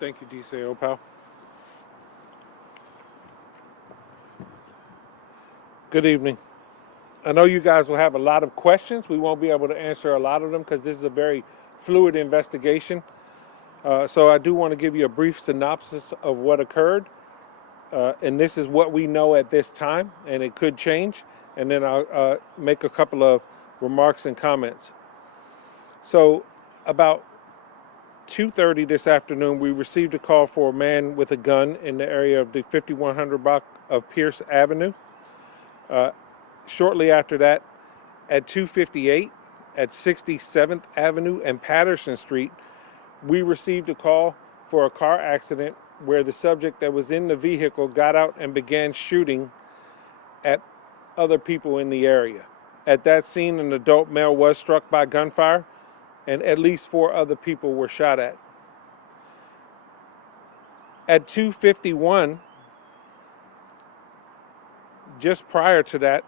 Thank you, DCO, pal. Good evening. I know you guys will have a lot of questions. We won't be able to answer a lot of them because this is a very fluid investigation. So I do want to give you a brief synopsis of what occurred. And this is what we know at this time, and it could change. And then I'll make a couple of remarks and comments. So about 2:30 this afternoon, we received a call for a man with a gun in the area of the 5100 block of Pierce Avenue. Shortly after that, at 2:58 at 67th Avenue and Patterson Street, we received a call for a car accident where the subject that was in the vehicle got out and began shooting at other people in the area. At that scene, an adult male was struck by gunfire, and at least 4 other people were shot at. At 2:51, just prior to that,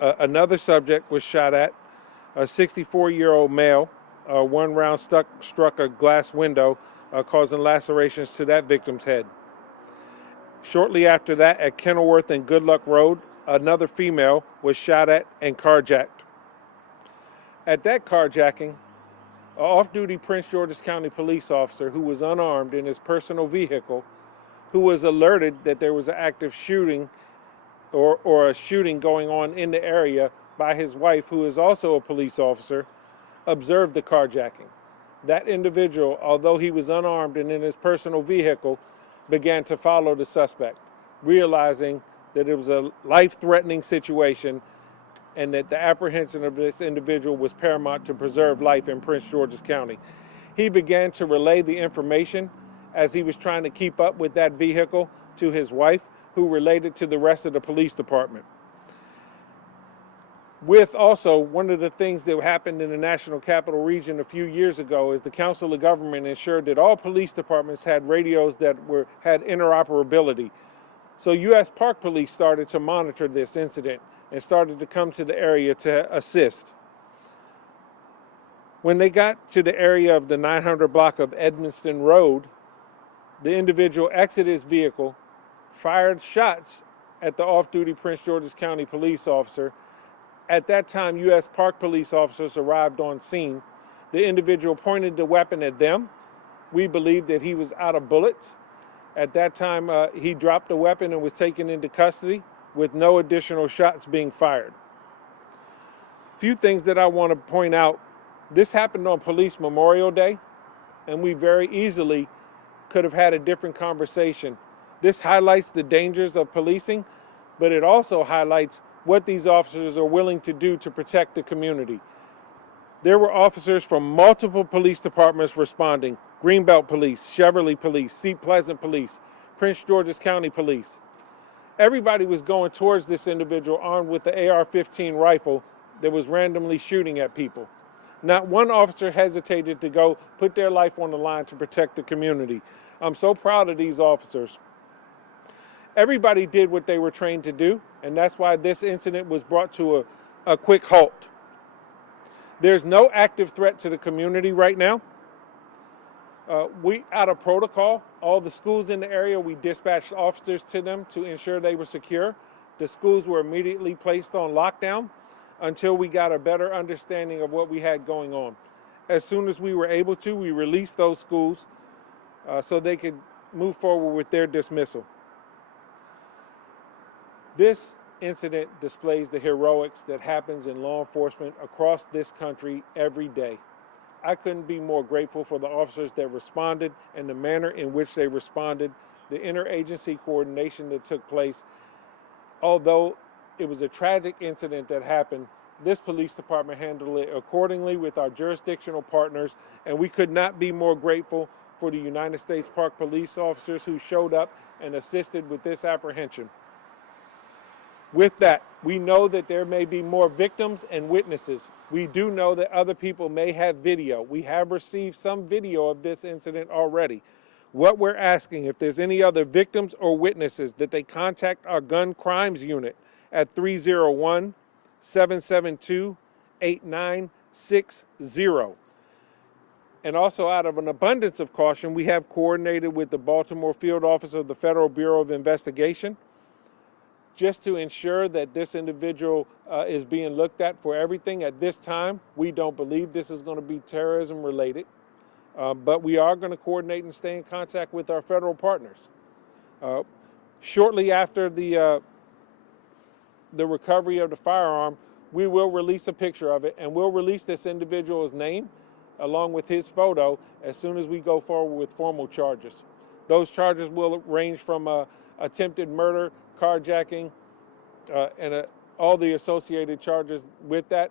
another subject was shot at, a 64-year-old male. One round struck a glass window, causing lacerations to that victim's head. Shortly after that, at Kenilworth and Goodluck Road, another female was shot at and carjacked. At that carjacking, an off-duty Prince George's County police officer who was unarmed in his personal vehicle, who was alerted that there was an active shooting or a shooting going on in the area by his wife, who is also a police officer, observed the carjacking. That individual, although he was unarmed and in his personal vehicle, began to follow the suspect, realizing that it was a life-threatening situation and that the apprehension of this individual was paramount to preserve life in Prince George's County. He began to relay the information as he was trying to keep up with that vehicle to his wife, who related to the rest of the police department. With also, one of the things that happened in the National Capital Region a few years ago is the Council of Government ensured that all police departments had radios that had interoperability. So U.S. Park Police started to monitor this incident and started to come to the area to assist. When they got to the area of the 900 block of Edmonston Road, the individual exited his vehicle, fired shots at the off-duty Prince George's County police officer. At that time, U.S. Park Police officers arrived on scene. The individual pointed the weapon at them. We believe that he was out of bullets. At that time, he dropped the weapon and was taken into custody with no additional shots being fired. A few things that I want to point out. This happened on Police Memorial Day, and we very easily could have had a different conversation. This highlights the dangers of policing, but it also highlights what these officers are willing to do to protect the community. There were officers from multiple police departments responding: Greenbelt Police, Cheverly Police, Seat Pleasant Police, Prince George's County Police. Everybody was going towards this individual armed with the AR-15 rifle that was randomly shooting at people. Not one officer hesitated to go put their life on the line to protect the community. I'm so proud of these officers. Everybody did what they were trained to do, and that's why this incident was brought to a quick halt. There's no active threat to the community right now. We, out of protocol, all the schools in the area, we dispatched officers to them to ensure they were secure. The schools were immediately placed on lockdown until we got a better understanding of what we had going on. As soon as we were able to, we released those schools so they could move forward with their dismissal. This incident displays the heroics that happens in law enforcement across this country every day. I couldn't be more grateful for the officers that responded and the manner in which they responded, the interagency coordination that took place. Although it was a tragic incident that happened, this police department handled it accordingly with our jurisdictional partners, and we could not be more grateful for the United States Park Police officers who showed up and assisted with this apprehension. With that, we know that there may be more victims and witnesses. We do know that other people may have video. We have received some video of this incident already. What we're asking, if there's any other victims or witnesses, that they contact our gun crimes unit at 301-772-8960. And also, out of an abundance of caution, we have coordinated with the Baltimore field office of the Federal Bureau of Investigation just to ensure that this individual is being looked at for everything. At this time, we don't believe this is going to be terrorism related, but we are going to coordinate and stay in contact with our federal partners. Shortly after the recovery of the firearm, we will release a picture of it, and we'll release this individual's name along with his photo as soon as we go forward with formal charges. Those charges will range from attempted murder, carjacking, and all the associated charges with that.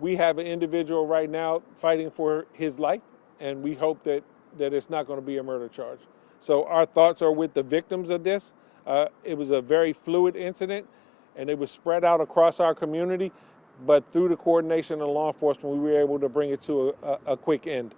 We have an individual right now fighting for his life, and we hope that it's not going to be a murder charge. So our thoughts are with the victims of this. It was a very fluid incident, and it was spread out across our community, but through the coordination of law enforcement, we were able to bring it to a quick end.